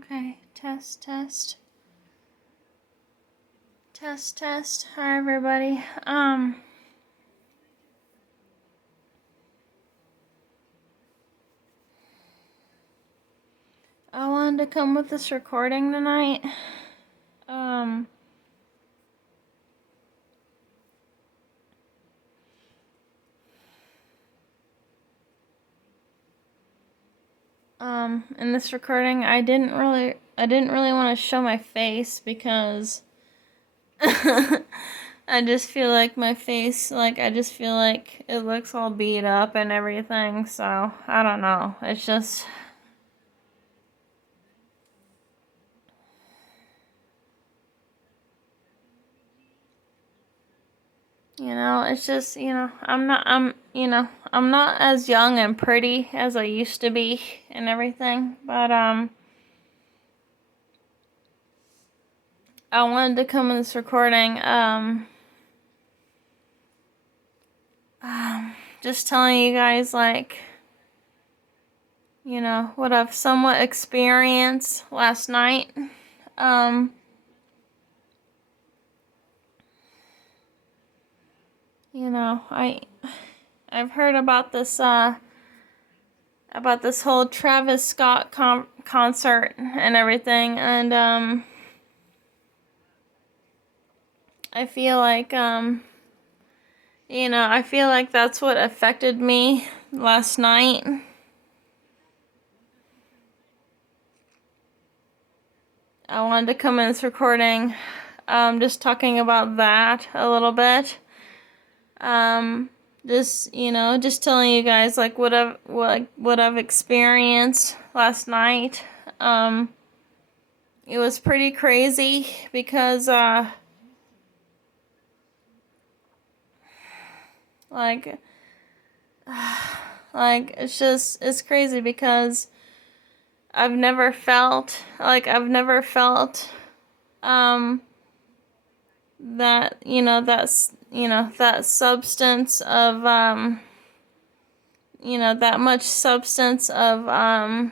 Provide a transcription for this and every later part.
Okay, test, test. Test, test. Hi, everybody. I wanted to come with this recording tonight. In this recording, I didn't really want to show my face because I just feel like my face, I just feel like it looks all beat up and everything, so I don't know. It's just, it's just, I'm not as young and pretty as I used to be and everything, but, I wanted to come in this recording, just telling you guys, what I've somewhat experienced last night. I've heard about this whole Travis Scott concert and everything, and I feel like that's what affected me last night. I wanted to come in this recording, just talking about that a little bit. Just telling you guys what I've experienced last night. It was pretty crazy because it's crazy because I've never felt that substance of that much substance of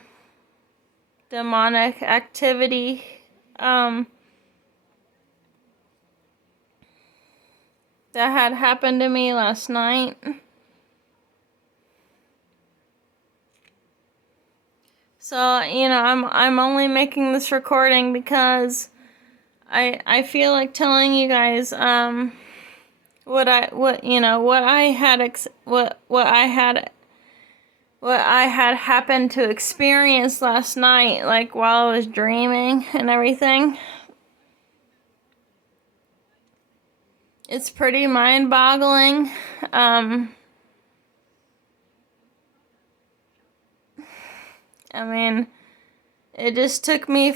demonic activity that had happened to me last night. So, I'm only making this recording because I feel like telling you guys what I had happened to experience last night, while I was dreaming and everything. It's pretty mind-boggling. I mean, it just took me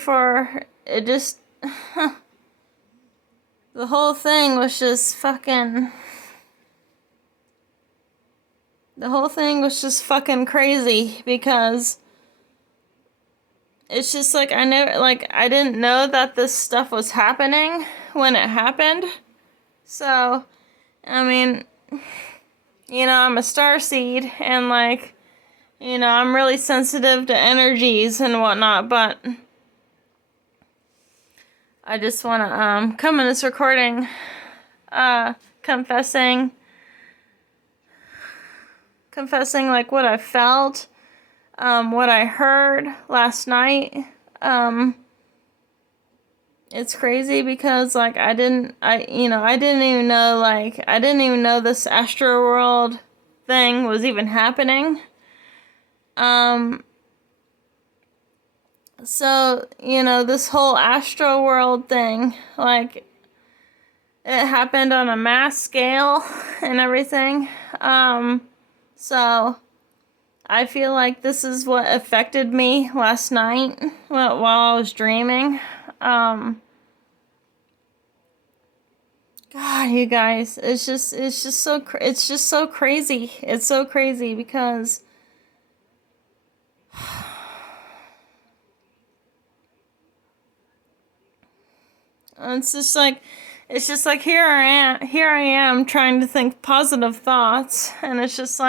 the whole thing was just fucking crazy because it's just I didn't know that this stuff was happening when it happened. So, I mean, I'm a starseed and I'm really sensitive to energies and whatnot, but I just want to come in this recording confessing what I felt, what I heard last night. It's crazy because I didn't even know this Astroworld thing was even happening. So, this whole Astroworld thing, it happened on a mass scale and everything. So I feel like this is what affected me last night while I was dreaming. God, you guys, it's just so crazy. It's so crazy because it's just here I am trying to think positive thoughts, and it's just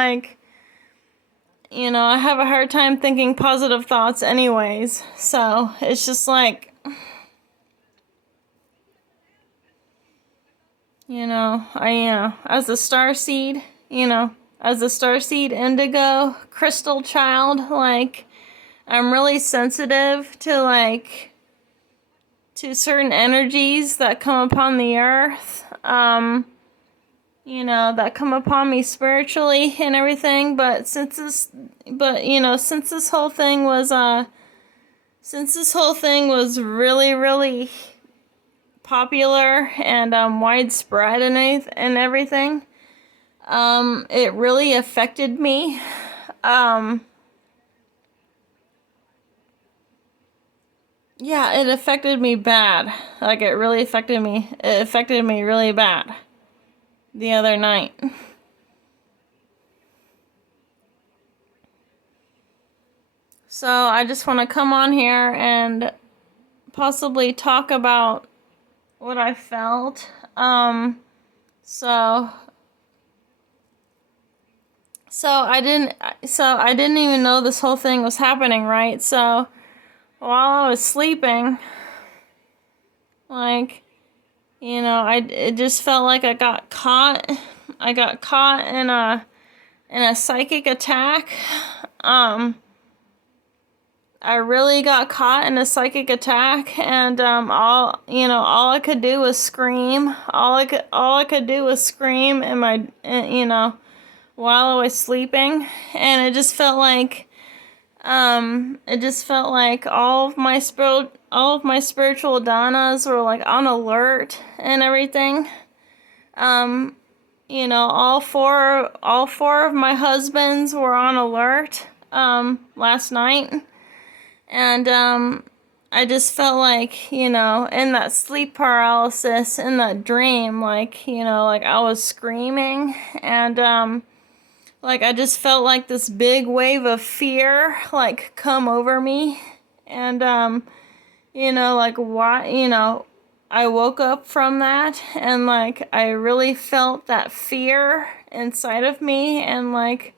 I have a hard time thinking positive thoughts anyways. So it's just like, as a starseed, indigo, crystal child, like, I'm really sensitive to, like, to certain energies that come upon the earth, that come upon me spiritually and everything. But since this whole thing was really, really popular and widespread and everything, it really affected me. Yeah, it affected me bad. Like, it really affected me. It affected me really bad the other night. So I just want to come on here and possibly talk about what I felt. So I didn't even know this whole thing was happening, right? So while I was sleeping, like, it just felt like I got caught. I got caught in a psychic attack. I really got caught in a psychic attack, and all I could do was scream. All I could do was scream in my, while I was sleeping, and it just felt like all of my spiritual donnas were like on alert and everything. All four of my husbands were on alert last night. And I just felt like, in that sleep paralysis, in that dream, like, like I was screaming, and like I just felt like this big wave of fear like come over me. And like, why, I woke up from that, and like I really felt that fear inside of me, and like,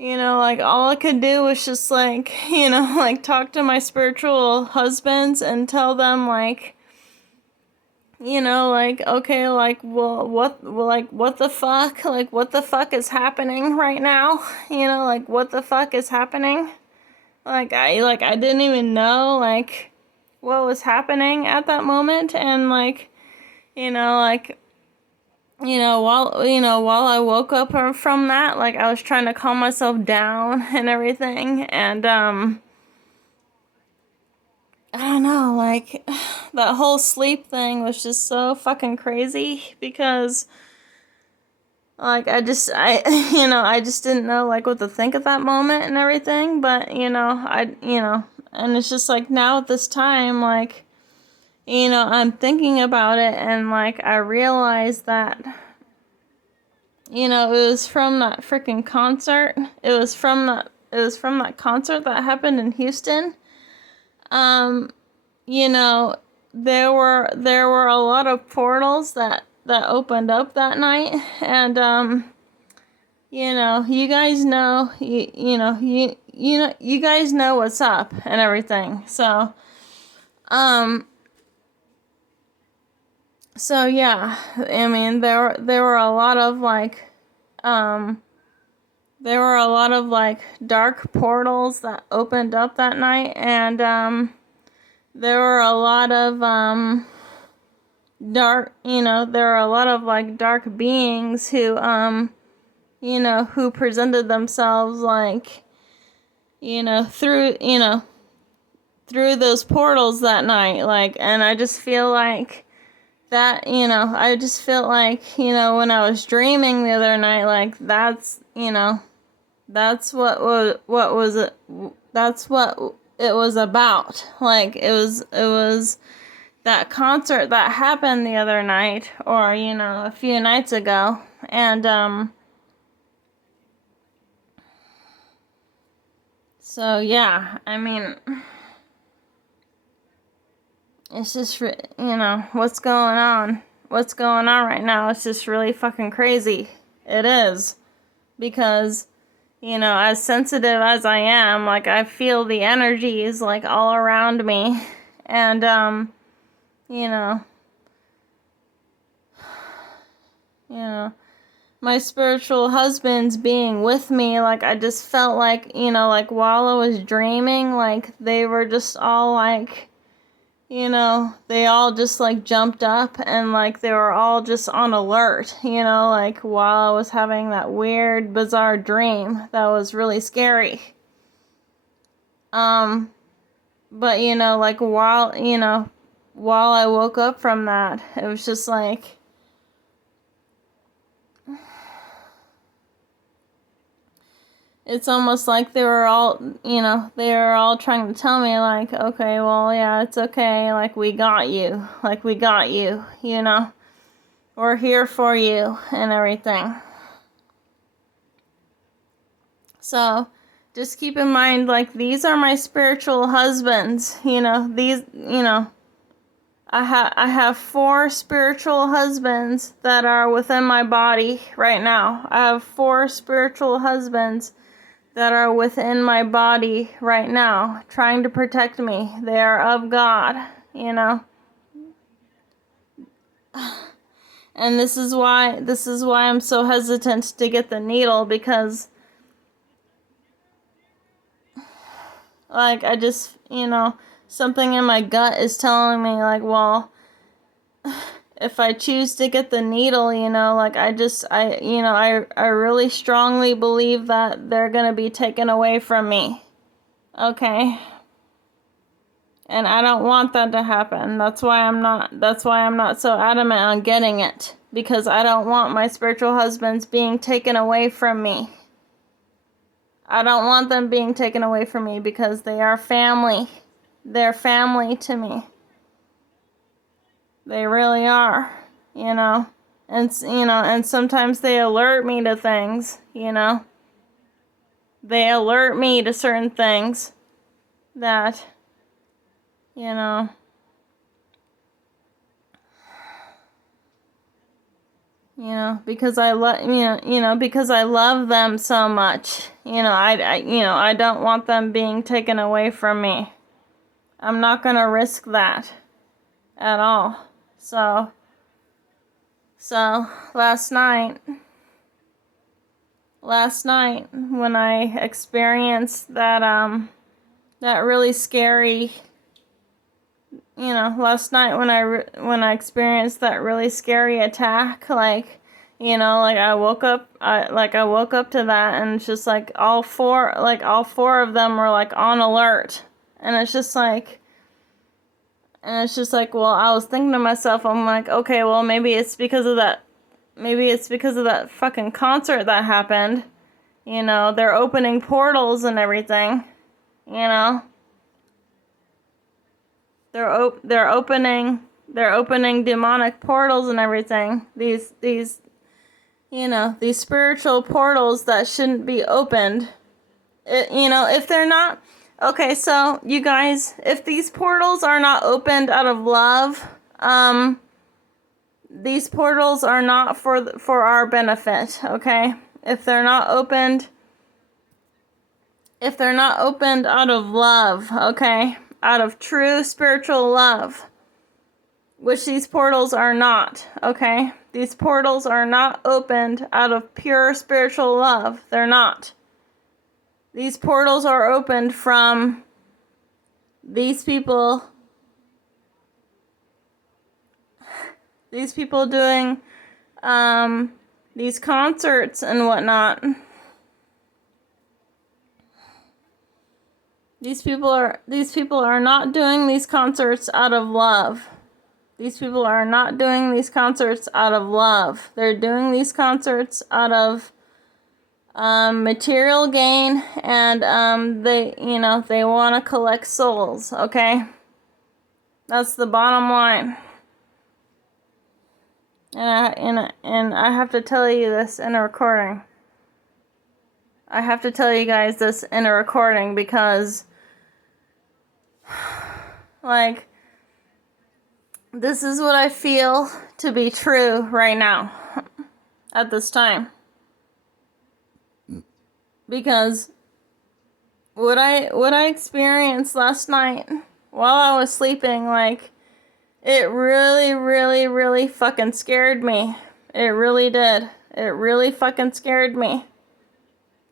like all I could do was just like, like talk to my spiritual husbands and tell them like, like, okay, like, well, what the fuck? Like, what the fuck is happening right now? Like, what the fuck is happening? Like, I didn't even know, like, what was happening at that moment. And like, like, while I woke up from that, like, I was trying to calm myself down and everything, and, I don't know, like, that whole sleep thing was just so fucking crazy, because, like, I just didn't know, like, what to think at that moment and everything. But, and it's just, like, now at this time, like, I'm thinking about it, and, like, I realized that, it was from that freaking concert. It was from that concert that happened in Houston. There were a lot of portals that opened up that night, and you guys know, you guys know what's up and everything. So yeah, I mean, there were a lot of like dark portals that opened up that night, and there were a lot of there were a lot of like dark beings who who presented themselves like, through those portals that night. Like, and I just feel like that, I just felt like, when I was dreaming the other night, like, that's what it was about. Like, it was that concert that happened the other night, or, a few nights ago. And, so, yeah, I mean, it's just, what's going on? What's going on right now? It's just really fucking crazy. It is. Because, you know, as sensitive as I am, like, I feel the energies, like, all around me. And, you know, you know, my spiritual husbands being with me, like, I just felt like, you know, like, while I was dreaming, like, they were just all, like, you know, they all just, like, jumped up and, like, they were all just on alert, you know, like, while I was having that weird, bizarre dream that was really scary. But, you know, like, while I woke up from that, it was just like, it's almost like they were all, you know, they were all trying to tell me, like, okay, well, yeah, it's okay, like, we got you, you know, we're here for you, and everything. So, just keep in mind, like, these are my spiritual husbands, you know, I have 4 spiritual husbands that are within my body right now. I have 4 spiritual husbands that are within my body right now, trying to protect me. They are of God, you know. And this is why I'm so hesitant to get the needle, because, like, I just, you know, something in my gut is telling me, like, well, if I choose to get the needle, you know, like, I really strongly believe that they're going to be taken away from me. Okay? And I don't want that to happen. That's why I'm not so adamant on getting it, because I don't want my spiritual husbands being taken away from me. I don't want them being taken away from me, because they are family. They're family to me. They really are, you know. And sometimes they alert me to things, you know. They alert me to certain things that, you know, because because I love them so much. I don't want them being taken away from me. I'm not going to risk that at all. So last night when I experienced that really scary, last night when I experienced that really scary attack, like, I woke up to that, and it's just like all four of them were, like, on alert. And it's just like, well, I was thinking to myself, I'm like, okay, well, maybe it's because of that fucking concert that happened. They're opening portals and everything, you know. They're opening demonic portals and everything. These spiritual portals that shouldn't be opened. If they're not, okay, so you guys, if these portals are not opened out of love, these portals are not for our benefit, okay? If they're not opened out of love, okay? Out of true spiritual love, which these portals are not, okay? These portals are not opened out of pure spiritual love. They're not. These portals are opened from these people doing these concerts and whatnot. These people are not doing these concerts out of love. These people are not doing these concerts out of love. They're doing these concerts out of material gain, and they want to collect souls, okay? That's the bottom line. And I have to tell you this in a recording. I have to tell you guys this in a recording, because, like, this is what I feel to be true right now, at this time. Because what I experienced last night while I was sleeping, like, it really, really, really fucking scared me. It really did. It really fucking scared me.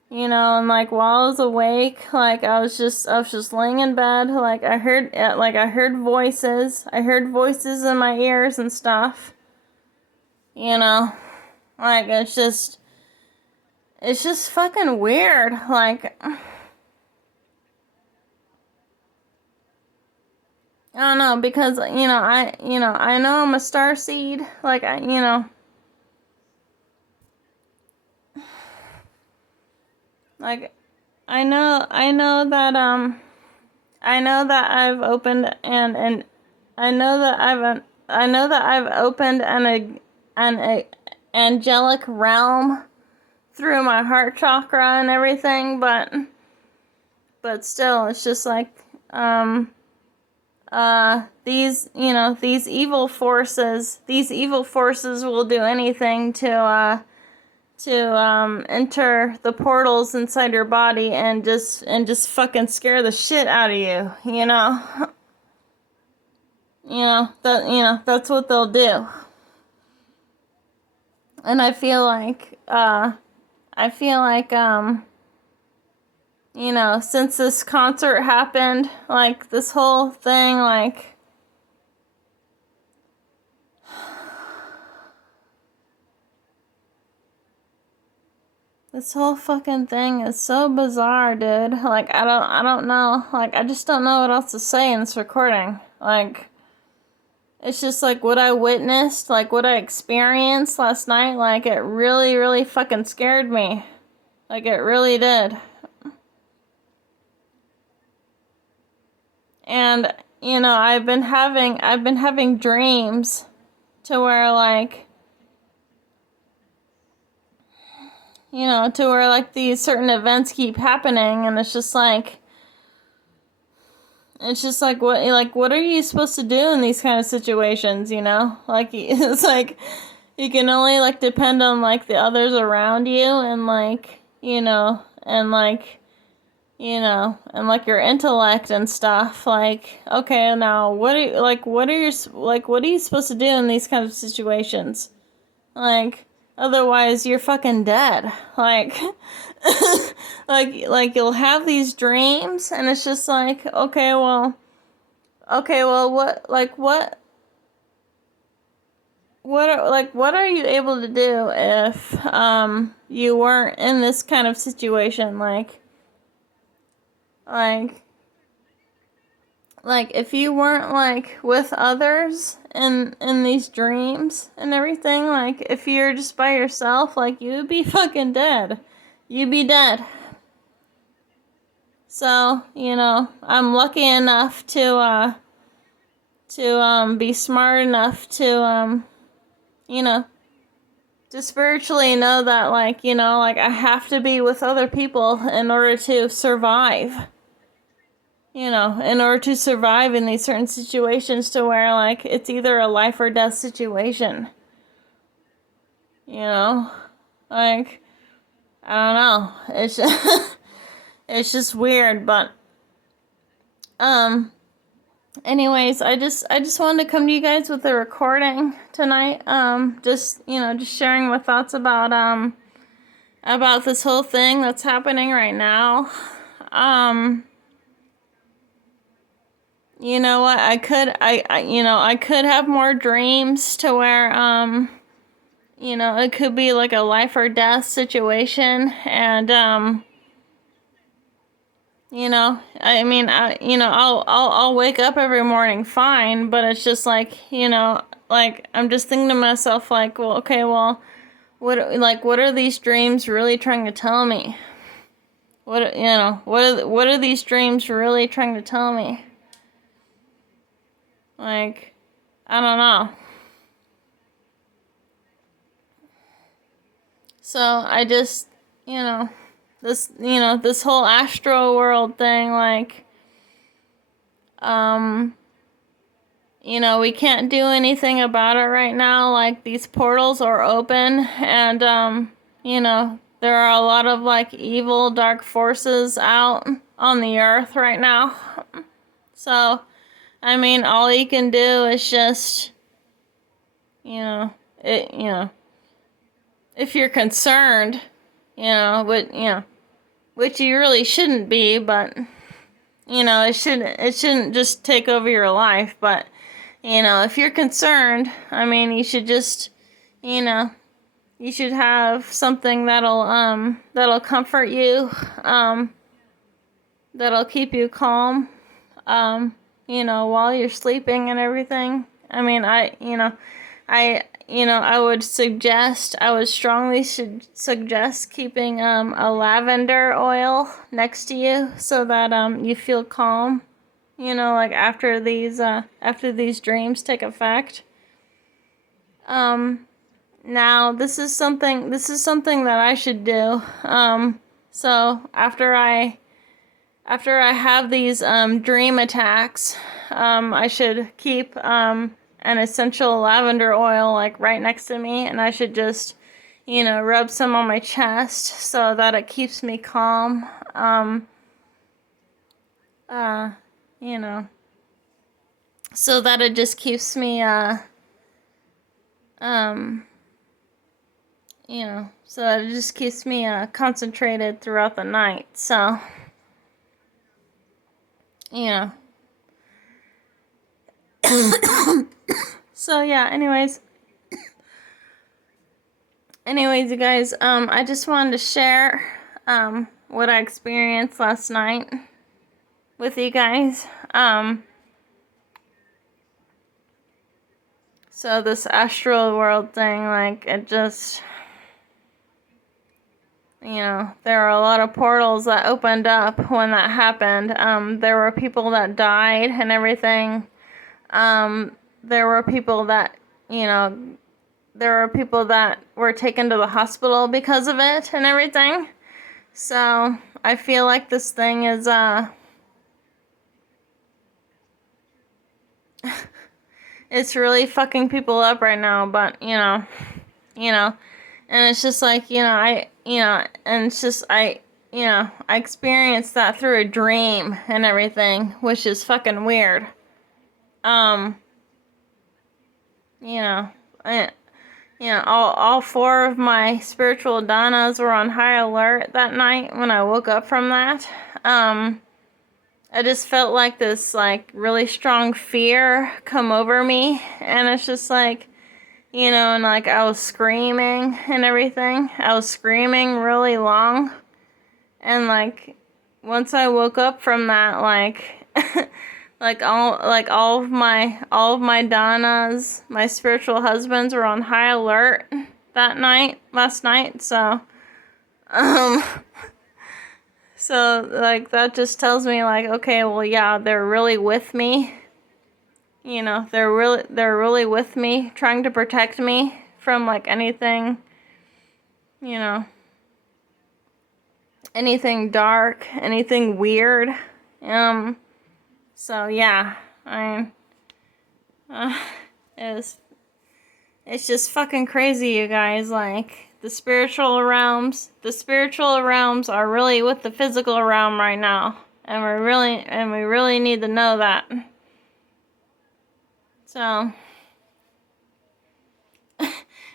You know, and like while I was awake, like I was just laying in bed, like I heard voices. I heard voices in my ears and stuff. You know, like it's just fucking weird. Like, I don't know, because I know I'm a star seed. Like, like I know that I've opened and I know that I've opened an angelic realm through my heart chakra and everything, but still, it's just like these evil forces will do anything to enter the portals inside your body and just fucking scare the shit out of you, you know. That's what they'll do. And I feel like since this concert happened, like this whole thing, like this whole fucking thing is so bizarre, dude. Like, I don't know. Like, I just don't know what else to say in this recording. Like, it's just like what I witnessed, like what I experienced last night, like it really, really fucking scared me. Like, it really did. And, I've been having dreams to where like these certain events keep happening, and it's just like what are you supposed to do in these kind of situations, like it's like you can only like depend on like the others around you, and like and like your intellect and stuff. Like, okay, now what are you supposed to do in these kind of situations? Like, otherwise you're fucking dead. Like, like you'll have these dreams, and it's just like, okay, well, what are you able to do if you weren't in this kind of situation? Like if you weren't like with others in these dreams and everything, like if you're just by yourself, like you would be fucking dead. You'd be dead. So, I'm lucky enough to be smart enough to to spiritually know that like I have to be with other people in order to survive. In order to survive in these certain situations, to where like it's either a life or death situation. Like, I don't know. It's just, it's just weird, but anyways, I just wanted to come to you guys with a recording tonight. Just sharing my thoughts about this whole thing that's happening right now. You know what? I could have more dreams to where it could be like a life or death situation, and I'll wake up every morning fine, but it's just like, like I'm just thinking to myself like, well, okay, well, what are these dreams really trying to tell me? What are these dreams really trying to tell me? Like, I don't know. So I just, this whole Astroworld thing, like, we can't do anything about it right now. Like, these portals are open, and, there are a lot of like evil dark forces out on the earth right now. So, I mean, all you can do is just, you know, if you're concerned, which you really shouldn't be, but it shouldn't just take over your life, but if you're concerned, I mean, you should just, you know, you should have something that'll comfort you, that'll keep you calm, while you're sleeping and everything. I mean, I would strongly suggest keeping a lavender oil next to you so that you feel calm, like after these dreams take effect. Now this is something that I should do. So after I have these dream attacks, I should keep an essential lavender oil like right next to me, and I should just rub some on my chest so that it keeps me calm. You know, so that it just keeps me so that it just keeps me concentrated throughout the night. So, so yeah, anyways, you guys, I just wanted to share what I experienced last night with you guys. So this Astroworld thing, like, it just, there are a lot of portals that opened up when that happened. There were people that died and everything. There were people that, were taken to the hospital because of it and everything. So I feel like this thing is, it's really fucking people up right now, but, and it's just like, and it's just, I experienced that through a dream and everything, which is fucking weird. All four of my spiritual danas were on high alert that night when I woke up from that. I just felt like this, like, really strong fear come over me, and it's just like, and like I was screaming and everything. I was screaming really long, and like once I woke up from that, like all of my danas, my spiritual husbands, were on high alert last night. So so like that just tells me, like, okay, well, yeah, they're really with me. They're really with me, trying to protect me from like anything, anything dark, anything weird. So yeah, it's just fucking crazy, you guys. Like, the spiritual realms are really with the physical realm right now, and we really need to know that. So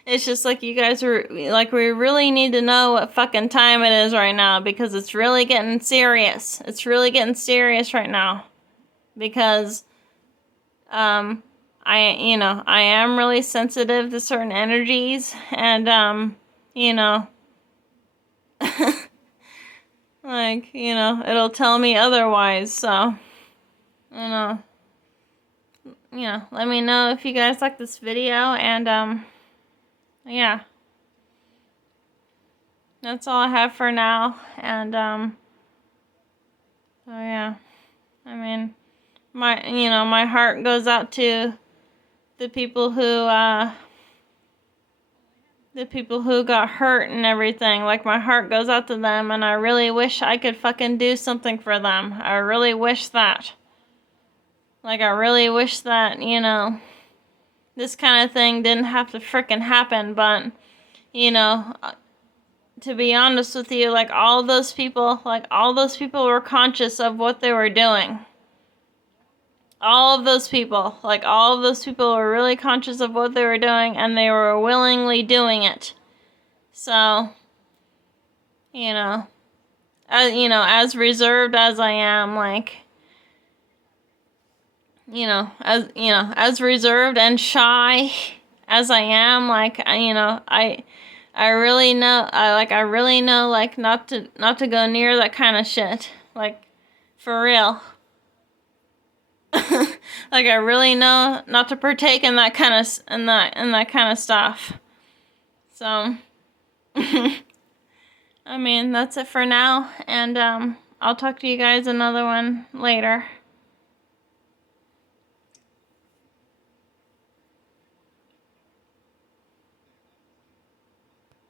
it's just like, you guys are like, we really need to know what fucking time it is right now, because it's really getting serious. It's really getting serious right now, because I am really sensitive to certain energies, and like, it'll tell me otherwise. So, let me know if you guys like this video, and yeah, that's all I have for now. And so yeah, I mean, my heart goes out to the people who got hurt and everything. Like, my heart goes out to them, and I really wish I could fucking do something for them. I really wish that. Like, I really wish that, this kind of thing didn't have to frickin' happen, but, to be honest with you, like all those people were conscious of what they were doing. All of those people were really conscious of what they were doing, and they were willingly doing it. So, as reserved as I am, like, as reserved and shy as I am, like, I really know, like, not to go near that kind of shit, like, for real. Like, I really know not to partake in that kind of stuff. So, I mean, that's it for now, and I'll talk to you guys another one later.